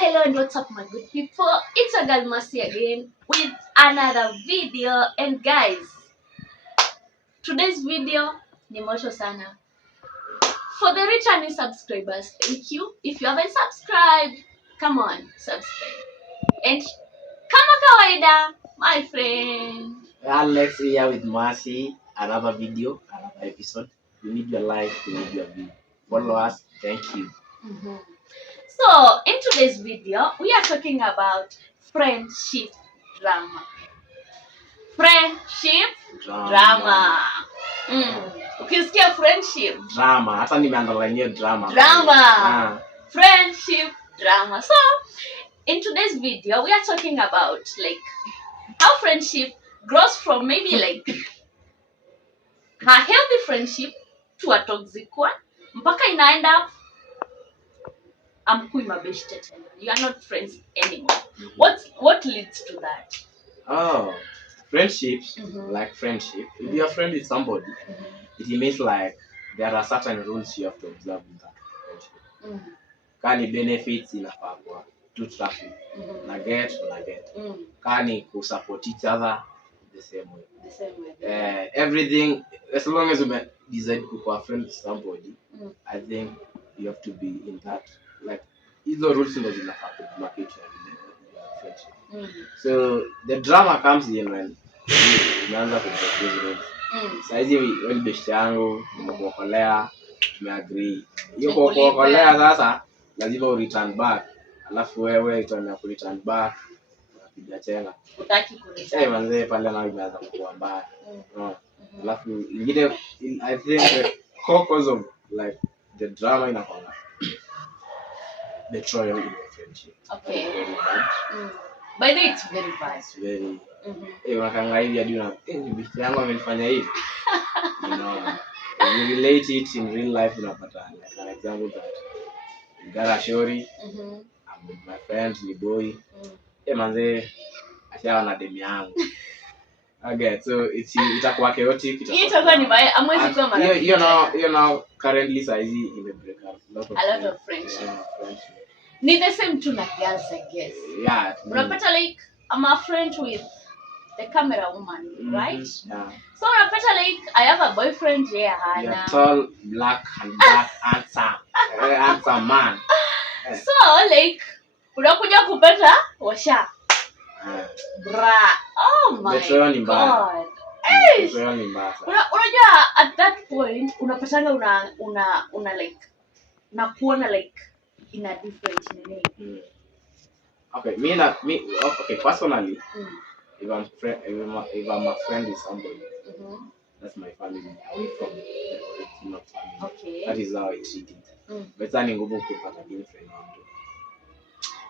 Hello and what's up my good people? It's your girl Mercy again with another video, and guys, today's video ni moto sana. For the returning subscribers, thank you. If you haven't subscribed, come on, subscribe. And kama kawaida, my friend Alex here with Mercy, another video, another episode. We need your like, we need your view. Follow us, thank you. So, in today's video, we are talking about friendship drama. Friendship drama. Ukisikia friendship drama, hata nimeandalia drama. Friendship drama. So, in today's video, we are talking about like how friendship grows from maybe like a healthy friendship to a toxic one. Mpaka inaenda up amkui mabeshte tena. You are not friends anymore. What leads to that? Oh, friendships, like friendship. If you are friend with somebody, it means like there are certain rules you have to observe in that friendship. Kani benefits inafaa kwa two traffic. Na get. Kani ku support each other the same way. Everything, as long as you decide to be a friend with somebody, I think you have to be in that. Like, hizo rules ndo zinafaa kumarket your friendship. So the drama comes in when unaanza kubreak those rules. Saizi wewe best yangu nimekuokolea, tumeagree. Hiyo kuokolea sasa lazima u return back. Alafu wewe itaenda ku return back. Unapiga chenga. Utaki ku return. Manze pale na imeanza kuwa mbaya. Alafu ingine, I think the cause of like the drama inakuwa betrayal in a friendship. Okay. Very bad. By the way, it's very bad. It's very. Unakanga hivi hadi una bishi yangu amenifanya hivi. You know, you relate it in real life unapata like an example that you got a shorty. I'm with my friends, ni boy. Manze ashawa na demu yangu. Okay, so itakuwa chaotic. Itakuwa ni mbaya, amwezi kuwa marafiki. You know currently saizi imebreak up a lot of friendship. Ni the same to na girls, I guess. Yeah. Unapata like I'm a friend with the camera woman, right? Yeah. So unapata like I have a boyfriend here, Hana. You're tall, black and dark, handsome man. So like unakuja kupata washa. Bra. Oh my God. Unajua at that point unapatanga una like na kuona like in a different name. Okay, okay, personally, if I'm a friend with somebody, that's my family. Away from the original family. Okay. That is how I treat it. But ni ngumu kupata girlfriend mtu.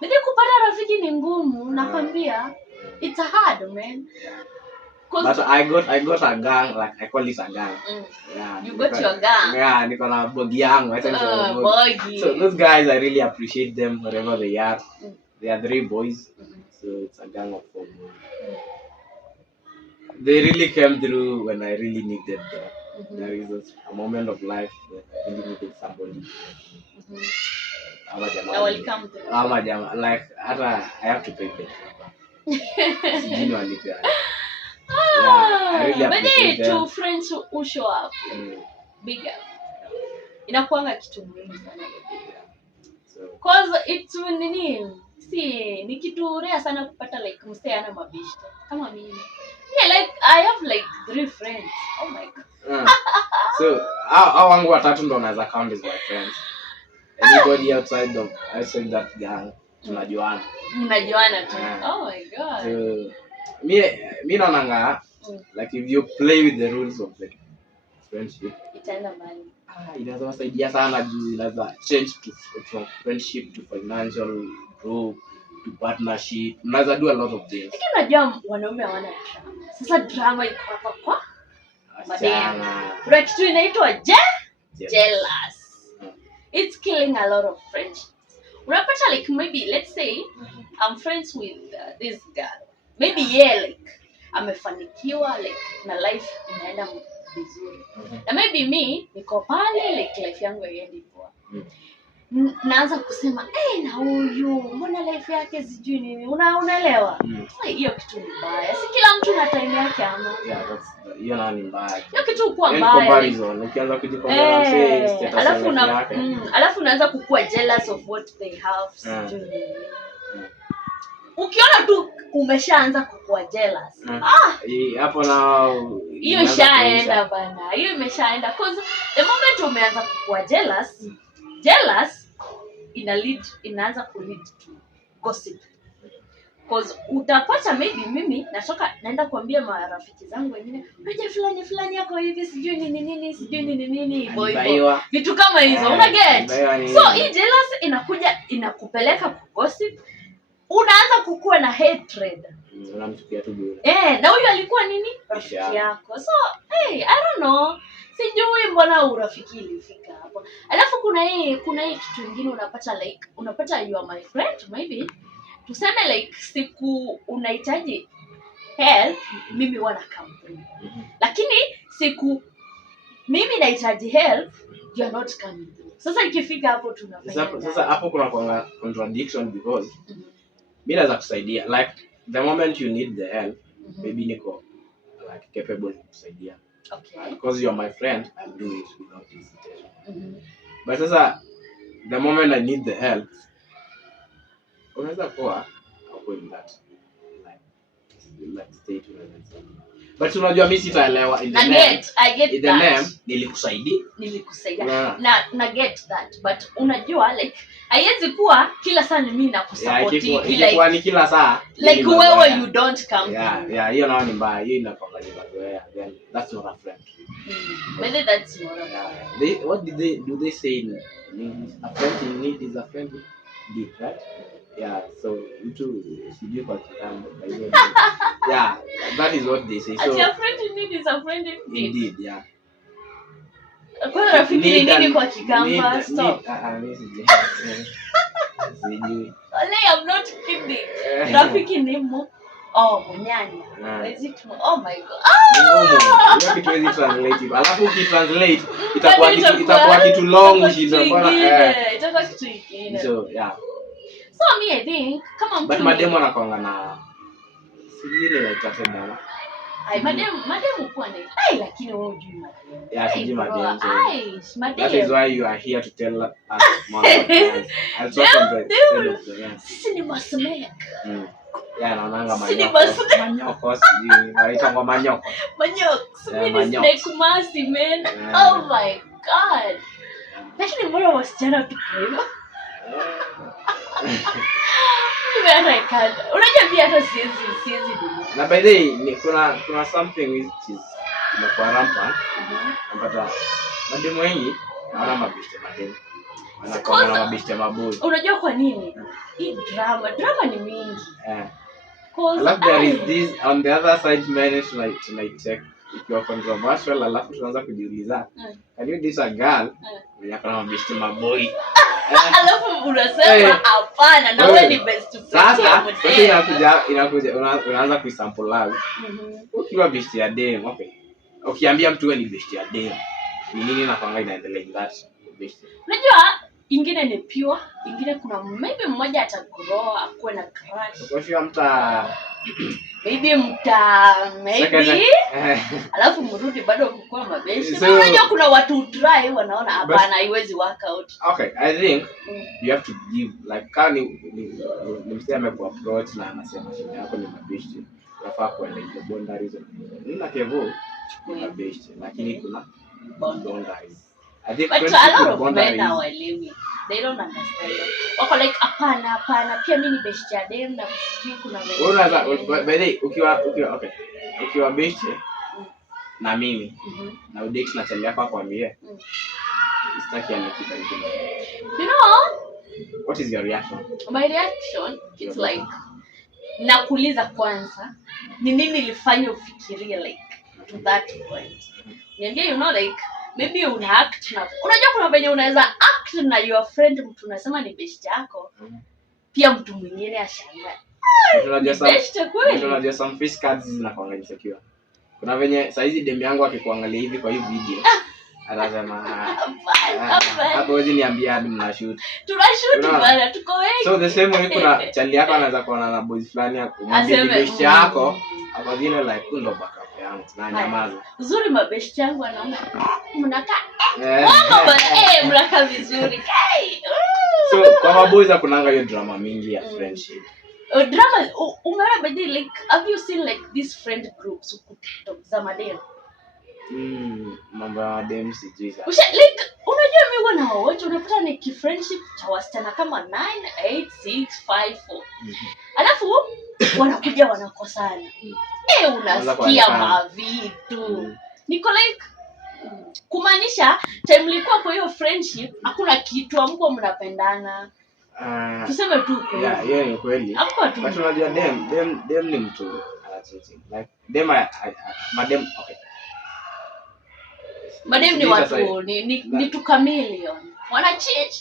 Bidi kupata rafiki ni ngumu, nakwambia. It's hard, man. But I got a gang, like I call it a gang. Yeah. You got your gang. Yeah, niko na bogi yangu. Bogi. So those guys, I really appreciate them wherever they are. They are 3 boys, so it's a gang of 4 boys. They really came through when I really needed them. There is a moment of life that I really needed somebody. I will come through. Like I have to pay them. I really appreciate them. Two friends who show up. Big up. Inakuanga kitu muhimu sana. Cause it's ni kitu rare sana kupata like msee ana mabishte kama mimi. Yeah, like I have like 3 friends. Oh my God. So hao wangu watatu ndo naweza count as my friends. Anybody outside that gang tunajuana. Mnajuana tu. Oh my God. So me naonanga like if you play with the rules of the friendship, itaenda mbali. Inaweza saidia sana juu inaweza change from friendship to financial group to partnership. Unaweza do a lot of things. Lakini unajua wanaume hawana drama. Sasa drama iko hapa kwa madema. Kuna kitu inaitwa jealous. It's killing a lot of friendships. Unapata like maybe let's say I'm friends with this girl. Maybe like amefanikiwa like na life inaenda vizuri. Na maybe me niko pale like life yangu haiendi poa. Naanza kusema na huyu mbona life yake sijui nini. Unaelewa? Hiyo kitu ni mbaya. Si kila mtu na time yake ama. Yeah, hiyo na ni mbaya. Hiyo kitu kwa mbaya. Comparison, ukianza kujicompare status alafu unaanza kukua jealous of what they have sijui nini. Ukiona tu umeshaanza kukua jealous. Hapo na hiyo ishaenda bana. Hiyo imeshaenda cause the moment umeanza kukua jealous inaanza kulead to gossip. Cause utapata maybe mimi naenda kuambia marafiki zangu wengine, "Unajua fulani yako hivi sijui nini hivyo." Vitu kama hizo, una get? So hii jealous inakuja inakupeleka ku gossip. Unaanza kukua na hatred. Unamchukia tu bure. Na huyu alikuwa nini? Rafiki yako. So, I don't know. Sijui mbona urafiki ilifika hapo. Alafu kuna hii kitu kingine unapata you are my friend maybe. Tuseme like siku unahitaji help, mimi wana come. Lakini siku mimi nahitaji help, you are not coming. Sasa ikifika hapo tunafanya. Sasa hapo kuna contradiction because mimi naweza kusaidia like the moment you need the help maybe niko like capable of kusaidia. Okay. Because you are my friend, I'll do it without hesitation. But sasa the moment I need the help, unaweza kuwa hapo in that like state unaweza. But unajua mimi sitaelewa in the name. I get the name nilikusaidia. Yeah. Na get that. But unajua like haiwezi kuwa kila saa mimi nakusupport like kila saa like wewe you don't come. Yeah, hiyo nao ni mbaya. Hiyo inakuwa ni mazoea. Then that's not a friend. Maybe that's not a friend. What do they say in English? A friend in need is a friend indeed, right? Yeah, so mtu sijui kwa kitambo. Yeah, that is what they say. So a friend in need is a friend indeed. Yeah. Kwa rafiki ni nini kwa Kikamba? Stop. Sijui. I'm not kidding. Rafiki ni munyanya. Oh my god. Hiyo kitu hizi translate. Alafu ukitranslate itakuwa kitu long shida bwana. Itakuwa kitu kingine. So, yeah. So me I think kama mtu but mademo anakonga na sijui ile itatendana. Mademu kwa nini? Lakini wewe hujui mademu. Yeah, sijui mademu. Mademu. That is why you are here to tell us more about that. I'll talk on the sisi ni masemeka. Yeah, naonanga manyoko sijui. Wanaitwa manyoko. Mimi ni kumasi man. Oh my god. Lakini mbona wasichana tu hivyo? Unajua pia hata siezi na by the way kuna something which is imekuwa rampant. Napata mademu wengi hawana mabishte mademu. Wanakuwa na mabishte maboy. Unajua kwa nini? Hii drama ni mingi. Alafu there is this on the other side men tonight check ikiwa controversial alafu tunaanza kujiuliza can you date a girl mwenye akona mabishte maboy? Alafu unasema hapana na wewe ni best friend. Sasa inakuja unaanza kuisample love. Ukiwa best ya dem, okay. Ukiambia mtu wewe ni best ya dem, ni nini inakwanga inaendelea in that best? Unajua ingine ni pure, ingine kuna maybe mmoja atagrow akuwe na crush. Kwa hiyo maybe alafu mrudi bado kukua mabeshi. So, unajua kuna watu try wanaona hapana haiwezi work out. Okay, I think you have to give like kani nimseme kwa approach na anasema shida yako ni mabeshi. Unafaa kuenda hizo boundaries. Nina kevo kuna mabeshi lakini kuna boundaries. I think but a lot of men now are living. They don't understand that. Wako like hapana pia mimi ni best ya dem na sijui kuna wewe. Unaanza by the way ukiwa best na mimi na udate na chali yako akwambie sitaki anikipa hivi. You know what is your reaction? My reaction is like nakuuliza kwanza ni nini ilifanya ufikirie like to that point. Niambie you know like maybe una act na unajua kuna venye unaweza act na your friend mtu unasema ni best yako pia mtu mwingine ashangaa unajua some face cards zinakuanga insecure. Kuna venye saizi demu yangu akikuangalia hivi kwa hii video Atasema Hapana. hapo hizi niambia hadi mnashoot. Tunashoot bana, tuko wengi. So the same way kuna chali yako anaweza kuona na boys fulani yako. Mwambie best yako, hapo vile like ndo backup yangu na nyamaza. Uzuri mabest yangu anaona mnakaa. Mama mnakaa vizuri. So kwa maboys kunanga hiyo drama mingi ya friendship. Drama umeona by like have you seen like these friend groups za madem? Mambo ya madem sijui sana. Like unajua mimi huwa na watch unapata ni friendship cha wasichana kama 9 8 6 5 4. Alafu wanakuja wanakosana. Unasikia mavitu. Niko like kumaanisha time mlikuwa kwa hiyo friendship hakuna kitu amko mnapendana. Tuseme tu kweli. Yeah, hiyo ni kweli. But unajua dem ni mtu anacheating. Like dem madem okay. Madem ni watu ni tu chameleon. Wana cheat.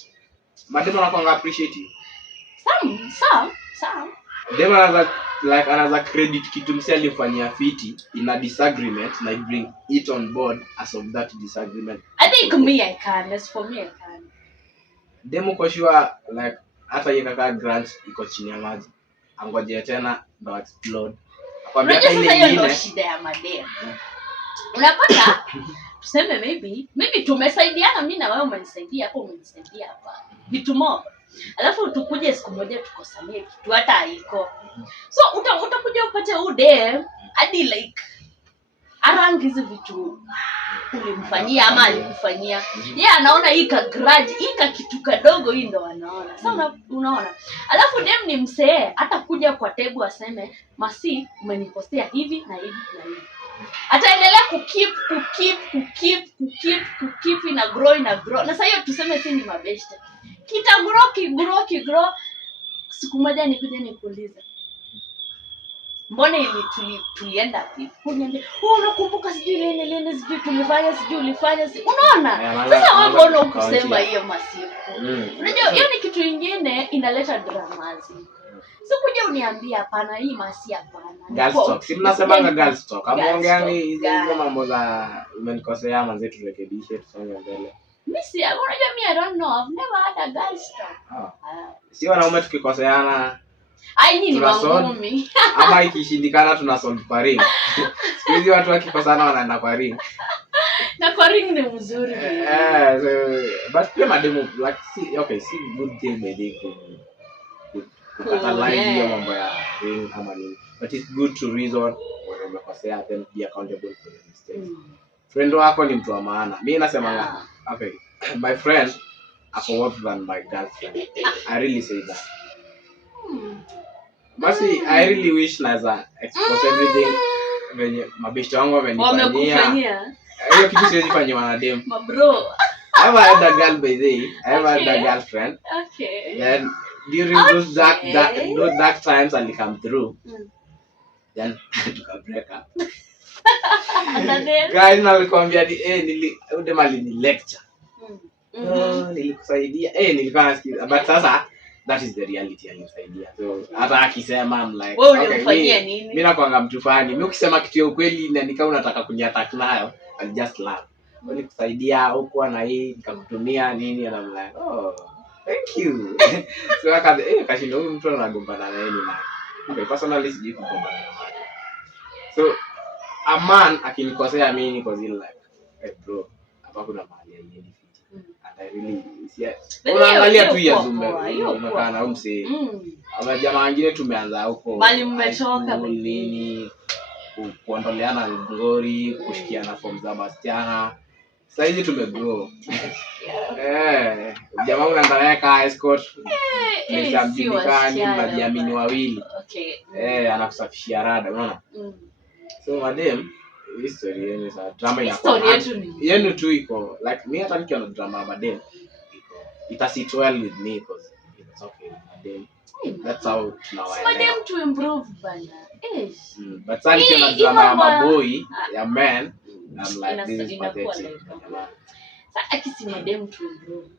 Madem wanakuanga appreciative. Some. Dem anaza credit kitu msi alifanyia fiti in a disagreement na bring it on board as of that disagreement. I think I can. As for me I can. Dem uko sure like hata yekaka grant iko chini ya maji. Angoje tena ndo explode. Akwambia hata ile nyingine shida ya madem. Unapata tuseme maybe tumesaidiana mimi na wewe umenisaidia hapo umenisaidia hapa. Vitu moja. Alafu tukuje siku moja tukosane kitu hata haiko. So utakuja upate ude hadi like arangi hizo vitu ulimfanyia ama alikufanyia. Yeye anaona hii ka grudge, hii ka kitu kadogo hii ndo anaona. Sasa unaona. Alafu dem ni msee hata kuja kwa table aseme masi umenikosea hivi na hivi na hivi. Ataendelea kukip ina grow. Na sasa hiyo tuseme si ni mabeshte. Kigrow. Siku moja nikuja nikuulize. Mbona tulienda vipi? Uniambia, unakumbuka sijui lene sijui tulifanya sijui ulifanya unaona? Sasa wewe mbona ukusema hiyo masiku? Unajua hiyo ni kitu kingine inaleta dramazi. Sikuja uniambia hapana hii masi hapana. Girls talk. Si mnasemanga girls talk. Amongeani hizo mambo za umenikosea manze turekebishe tufanye mbele. Mimi si unajua mimi I don't know. I've never had a girls talk. Si wanaume tukikoseana nini mangumi. Ama ikishindikana tunasolve kwa ring. Siku hizi watu wakikosana wanaenda kwa ring. Na kwa ring ni mzuri. But pia mademo like see good thing by the kukatalize hiyo mambo ya ring ama nini. But it's good to reason when umekosea then be accountable for your mistakes. Friend wako ni mtu wa maana. Mimi nasema okay, my friend is worth than my girlfriend. I really say that. Basi I really wish naza expose everything venye mabeshte wangu wamenifanyia. Hiyo kitu siwezi fanywa na dem. Bro. I ever had a girl by the I ever had a girlfriend. Okay. Then during those dark times and come through. Then tuka break up. Guys nalikwambia udemali ni lecture. Nilikusaidia. Nilikuwa nasikia but sasa that is the reality alimsaidia. So hata akisema I'm like wewe unamfanyia nini? Mimi nakwanga mtu fani. Mimi ukisema kitu ya ukweli na nikao unataka kuniattack nayo, I'll just laugh. Nilikusaidia huko na hii nikakutumia nini and I'm like thank you. So kashinda huyu mtu anagombana na yeye ni nani? Okay, personally sijui kugombana na watu. So a man akinikosea mimi niko zile like bro, hapa kuna mahali ya yeye. I really unaangalia tu ya Zoom unakaa na umse. Ama jamaa wengine tumeanza huko. Bali mmetoka nini kuondoleana ngori, kushikiana form za wasichana. Sasa hizi tumegrow. Jamaa unaangalia ka escort. Nisamjikani mnajiamini wawili. Okay. Anakusafishia rada, unaona? So madam history yenu sa drama inakuwa yenu tu iko like me hata nikiona drama madem it sit well with me because it's okay madem that's how tunawaelewa madem to improve bana but sasa nikiona drama ya maboy ya man I'm like this is pathetic sasa akisi madem to improve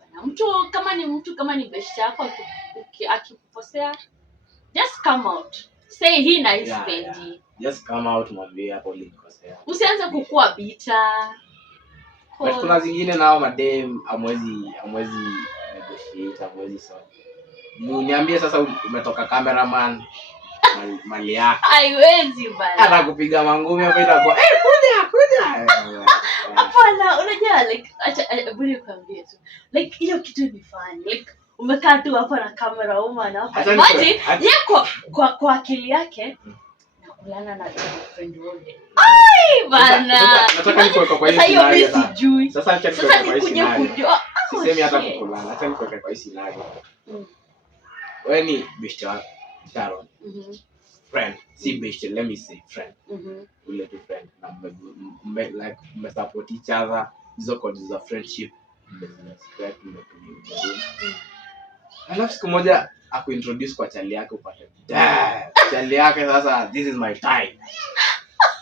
bana mtu kama ni best yako akikukosea just come out say he na ispendi. Just come out mwambie hapo ulikosea. Usianze kukua bitter. course. Kuna zingine nao madem amwezi negotiate, amwezi sawa. Niambie sasa umetoka cameraman mali yako. Haiwezi bana. Anakupiga mangumi hapo itakuwa kuja. Hapana, unajua like acha budi kuambia tu. Like hiyo kitu ni funny. Like umekaa tu hapa na kamera na hapa. Imagine yeye kwa akili yake nakulana na friend wote. Ai bana. Nataka nikuweka kwa hiyo scenario. Sasa acha nikuweka kwa hiyo scenario. Kujua. Sisemi hata kukulana, acha nikuweka kwa hiyo scenario. Wewe ni best Sharon. Friend, see best, let me say friend. Ule tu friend. Like me support each other. Hizo codes za friendship. Alafu siku moja akuintroduce kwa chali yake upate. Chali yake sasa, this is my type.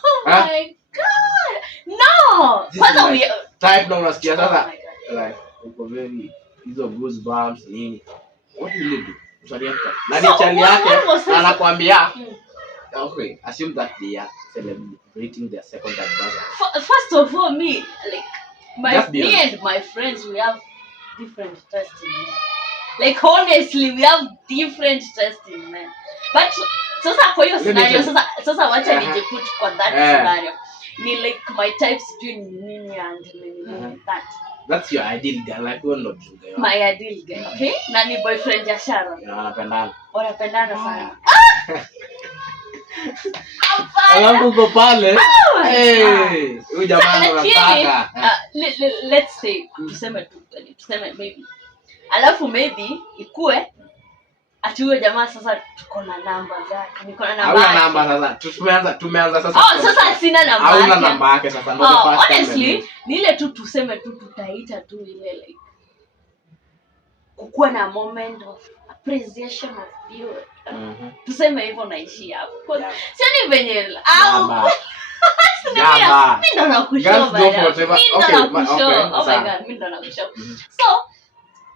Oh my god. No. Kwanza we type na unasikia sasa like uko very hizo goosebumps nini. What will you do? Chali yake. Na ni chali yake anakuambia okay, assume that they are celebrating their second anniversary. First of all, me and my friends, we have different tastes in men. Like honestly, we have different tastes in men. But sasa kwa hiyo scenario, sasa wacha nijiput kwa that scenario. Ni like my types do nini and that. That's your ideal guy, like you're not true. My ideal guy, okay? Na ni boyfriend ya Sharon. Wanapendana sana. Alafu uko pale. Huyu jamaa anataka. Let's say tuseme maybe. Alafu maybe ikue ati huyo jamaa sasa tuko na namba zake. Niko na namba yake. Hauna namba sasa. Tumeanza sasa. Sasa sina namba yake. Hauna namba yake sasa ndio first time. Honestly, ni ile tu tuseme tu tutaita tu ile like kukuwa na moment of appreciation of you. Tuseme hivyo naishi hapo. Sioni venye mimi ndo nakushow bana. Oh my god, mimi ndo nakushow. So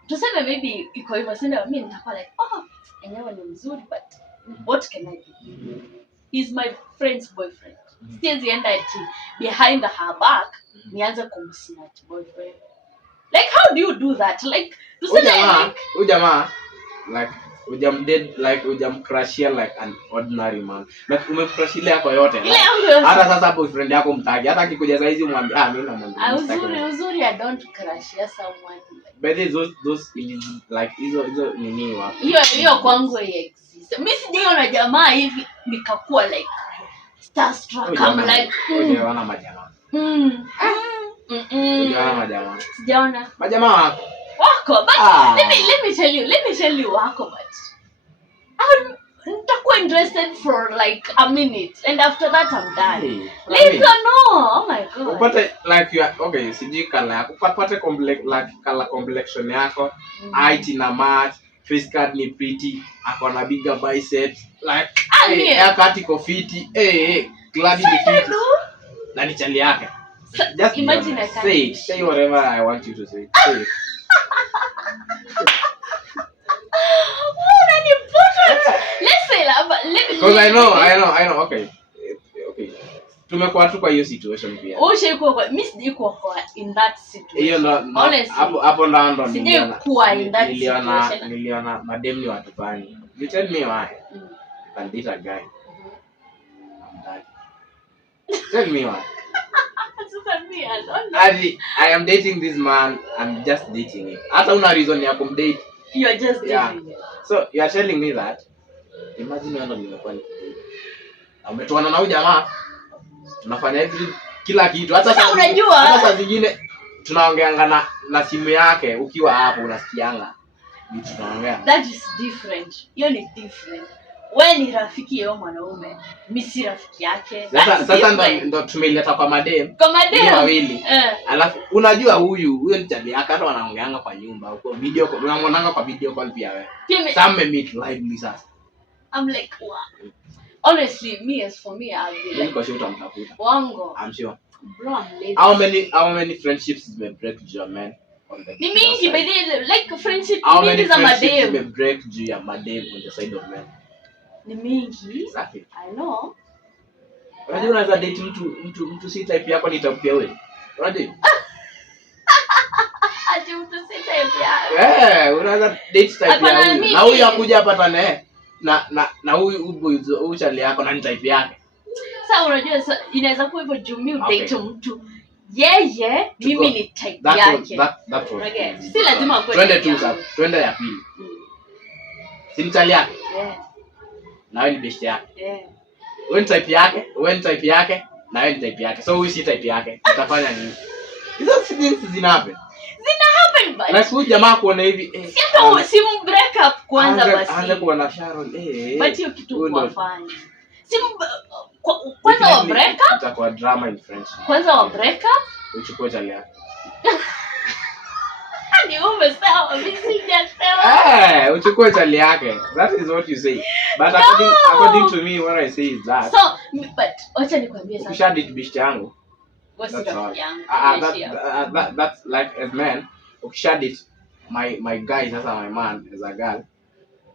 tuseme maybe iko hivyo sasa mimi nitakuwa like enyewe ni mzuri but what can I do? He's my friend's boyfriend. Still enda ati behind her back nianze kumsnatch boyfriend. Like how do you do that? Like tuseme huyu jamaa like ujamcrushia like an ordinary man. Like umemcrushia yako yote. Hata sasa boyfriend yako mtagi. Hata akikuja saa hizi umwambie mimi namwambia. Uzuri I don't crushia someone. But those like hizo nini wapo. Hiyo kwangu exist. Mimi sijaona jamaa hivi nikakuwa like starstruck. I'm like unaona majamaa. Unaona majamaa. Sijaona. Majamaa wako but let me tell you wako but nitakuwa interested for like a minute and after that I'm done. Later oh my god. Upate like you are, okay, sijui kala yako. Upate like color complexion yako, height na match, face card ni pretty, akona bigger bicep, like haircut iko fiti, glad ni fiti. Na ni chali yake. Just imagine I can say whatever I want you to say. Say because I know. Okay. Tumekuwa tu kwa hiyo situation pia. Mimi sijikuwa kwa in that situation. Hiyo ndo hapo ndo sijikuwa in that situation. Niliona madem ni watu fani. You tell me why. You can date a guy. Tell me why. I am dating this man. I'm just dating him. Hata una reason ya kumdate. You are just dating him. So you are telling me that imagine wewe ndo nimekuwa nikidate. Umetoana na huyu jamaa. Tunafanya kila kitu. Hata sasa unajua. Hata saa zingine tunaongeanga na simu yake ukiwa hapo unasikianga. Ni tunaongea. That is different. Hiyo ni different. Wewe ni rafiki yao mwanaume, mimi si rafiki yake. Sasa ndo tumeileta kwa madem. Kwa madem wawili. Alafu unajua huyu ni chali yake hata wanaongeanga kwa nyumba huko video call. Unamonanga kwa video call pia wewe. Some meet lively sasa. I'm like wow. Honestly, as for me I'll be like niko sure utamtafuta. Wango. I'm sure. Bro, I'm late. How many friendships may break your man? Ni mingi bede like friendship mingi za madem. May break your madem on the side of men. Ni mingi. Safi. I know. Unajua unaweza date mtu si type yako ni type ya wewe. Unajua? Unaweza date type ya huyu. Na huyu akuja hapa na huyu chali yako na ni type yake. Sasa unajua inaweza kuwa hivyo juu mimi date mtu. Yeye mimi ni type yake. That's okay. Si lazima kwa. Twende ya pili. Si mchali yake. Na wewe ni best yake. Wewe ni type yake, na wewe ni type yake. So huyu si type yake. Utafanya nini? Hizo things zina happen but. Na huyu jamaa kuona hivi si break up kwanza basi. Anza kuona Sharon but hiyo kitu kuwafanya. Si kwanza wa break up itakuwa drama in friendship. Kwanza wa break up uchukue chali yako. Ni umesema mimi sijasema. Uchukue chali yake. That is what you say. But according to me what I say is that. So but acha nikwambie sasa. Ukishadate bishti yangu. That's like as men. Ukishadate my guy sasa my man as a girl.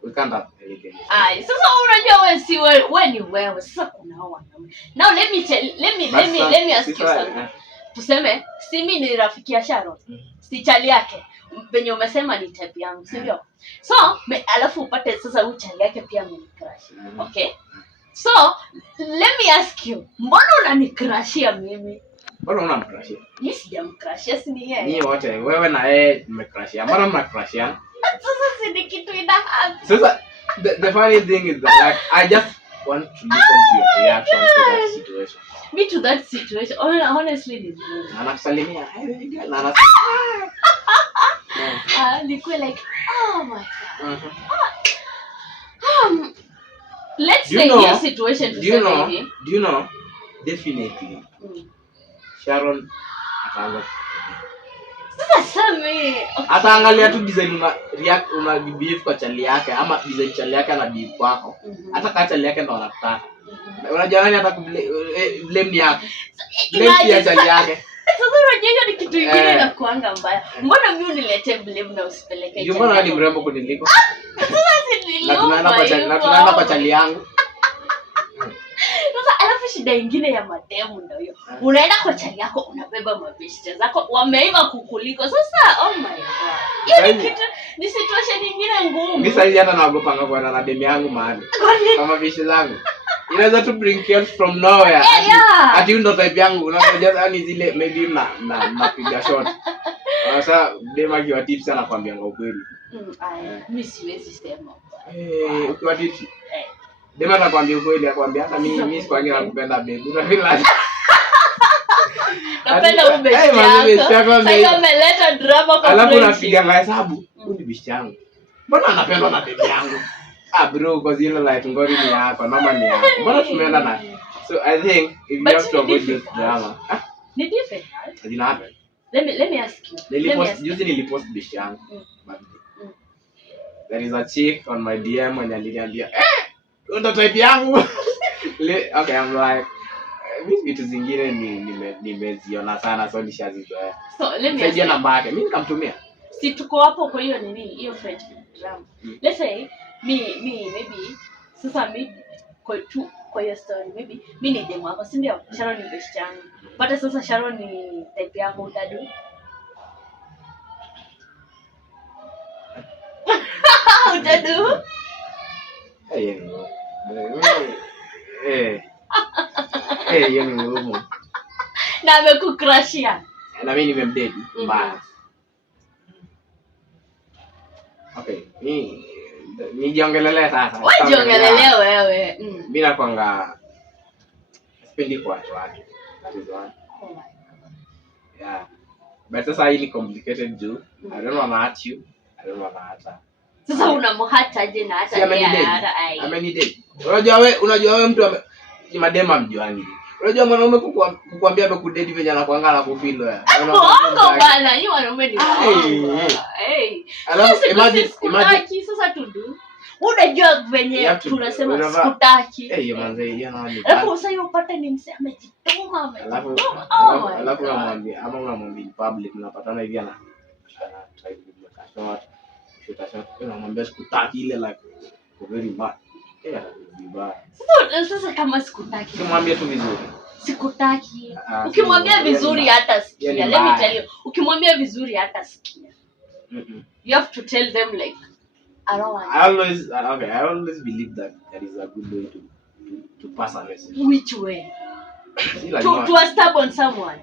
We can't have anything. Sasa unajua wewe ni wewe. Sasa kuna hao wanaume. Now let me ask you something. Tuseme si mimi ni rafiki ya Sharon. Si chali yake. Benye umesema ni type yangu, si ndio? So, alafu upate sasa huyu chali yake pia amenicrush. Okay? So, let me ask you, mbona unanicrushia mimi? Mbona unamcrushia? Mimi sijamcrushia, si ni yeye. Ni wote, wewe na yeye mmecrushia. Mbona mnacrushia? Sasa si ni kitu ina happen. Sasa the funny thing is that like I just want to listen to your reaction to that situation. Me to that situation. Honestly, ni nzuri. Anakusalimia. Na Nikuwe like, oh my god. Let's say your situation to say do you know definitely Sharon ataanza sasa mimi ataangalia tu design una behave kwa chali yake ama design chali yake na behave kwako. Hata kama chali yake ndo anakutaka. Unajua nani atakublame ni yako. Blame ya chali yake. Sasa unajua ni kitu kingine na kuanga mbaya. Mbona mimi uniletee blame na usipeleke chali? Mbona hadi mrembo kuniliko? Sasa si nilio. Na tunaenda kwa chali yangu. Sasa alafu shida nyingine ya mademu ndio hiyo. Unaenda kwa chali yako unabeba mabeshte zako wameiva kukuliko. Sasa oh my god. Hiyo kitu ni situation nyingine ngumu. Mimi sasa hata naogopa kwenda na demu yangu mahali. Kama beshte zangu. Inaweza tu bring chaos from nowhere. Ati ndo type yangu unajua yani zile maybe na piga shot. Sasa dema kiwa tips anakuambia ukweli. Mimi siwezi sema. Ukiwa tips. Dema anakuambia ukweli akwambia hata mimi sikwangi nakupenda babe. Unafeel napenda ubeshte yako. Sasa umeleta drama kwa alafu unapiga mahesabu. Huyu ni beshte yangu. Mbona anapendwa na babe yangu? Bro, because you know like ngori ni yako, mama ni yako. Mbona tumeenda na? So I think if you have to avoid this drama. Ni different. Didn't happen. Let me ask you. Nilipost bish yangu. There is a chick on my DM when aliniambia, ndo type yangu. Okay, I'm like vitu zingine nimeziona sana so nishazizoea. So let me ask you namba yake. Mimi nikamtumia. Si tuko hapo kwa hiyo nini? Hiyo friendship drama. Let's say maybe sasa mimi kwa hiyo story maybe mimi ni demu wako, si ndio? Sharon ni best yangu. But sasa Sharon ni type yako utadu. Utadu? Hiyo ni ngumu. Na amekucrushia. Na mimi nimemdate mbaya. Okay, nijiongelelea sasa. Wewe jiongelelea wewe. Mimi nakwanga sipendi kwa watu wake. That is one. Oh my god. Yeah. But sasa hii ni complicated juu. I don't want to hurt you. I don't want to hurt her. Sasa unamhata je na hata yeye amenidate. Unajua wewe mtu madema mjuani. Unajua mwanaume kukuambia amekudate venye anakuanga na kufeel wewe. Bongo bana, hiyo wanaume ni alafu imagine sasa tudu. Unajua venye tunasema sikutaki. Hiyo manze hiyo nani. Alafu sasa upate ni msema amejituma alafu unamwambia ama unamwambia public unapatana hivi ana try to shot unamwambia sikutaki ile like very bad. Sasa kama sikutaki. Ukimwambia tu vizuri. Sikutaki. Ukimwambia vizuri hata sikia. Let me tell you. Ukimwambia vizuri hata sikia. You have to tell them like, I don't want. I always believe that there is a good way to pass a message. Which way? Si To lazima. a stubborn someone.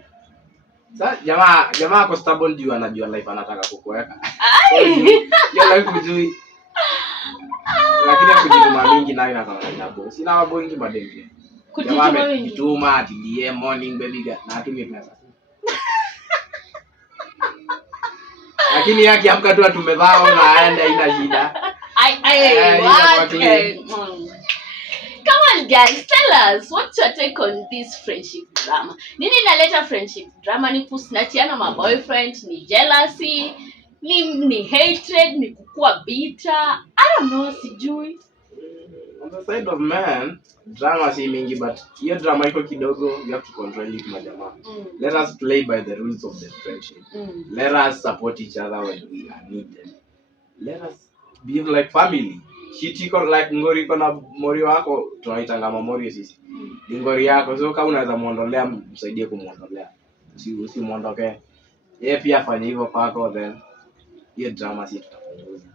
Sa jamaa ako stubborn juu anajua life anataka kukuweka. Ai! Hiyo life hujui. Lakini kujituma mingi nayo inakaa boss. Sina wabo wengi madenge. Kujituma mingi. Kujituma ati DM morning baby girl na atumie pesa. Lakini yake amka tu atumevaa na aende ina shida. What? Come on guys, tell us what's your take on this friendship drama. Nini inaleta friendship drama? Ni kusnachiana ma boyfriend, ni jealousy, ni hatred, ni kukua bitter. I don't know, sijui. On the side of man, drama si mingi but hiyo drama iko kidogo, you have to control it majamaa. Let us play by the rules of the friendship. Let us support each other when we are needed. Let us be like family. Shitiko like ngori iko na mori wako, tunaitanga mamori sisi. Ni ngori yako, so kama unaweza muondolea, msaidie kumuondolea. Usimuondoke. Yeye pia afanye hivyo kwako, then hiyo drama si tutapunguza.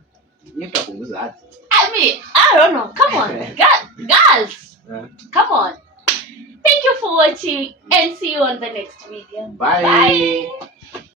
Ni tutapunguza aje? I mean, I don't know. Come on, girls. Come on. Thank you for watching and see you on the next video. Bye.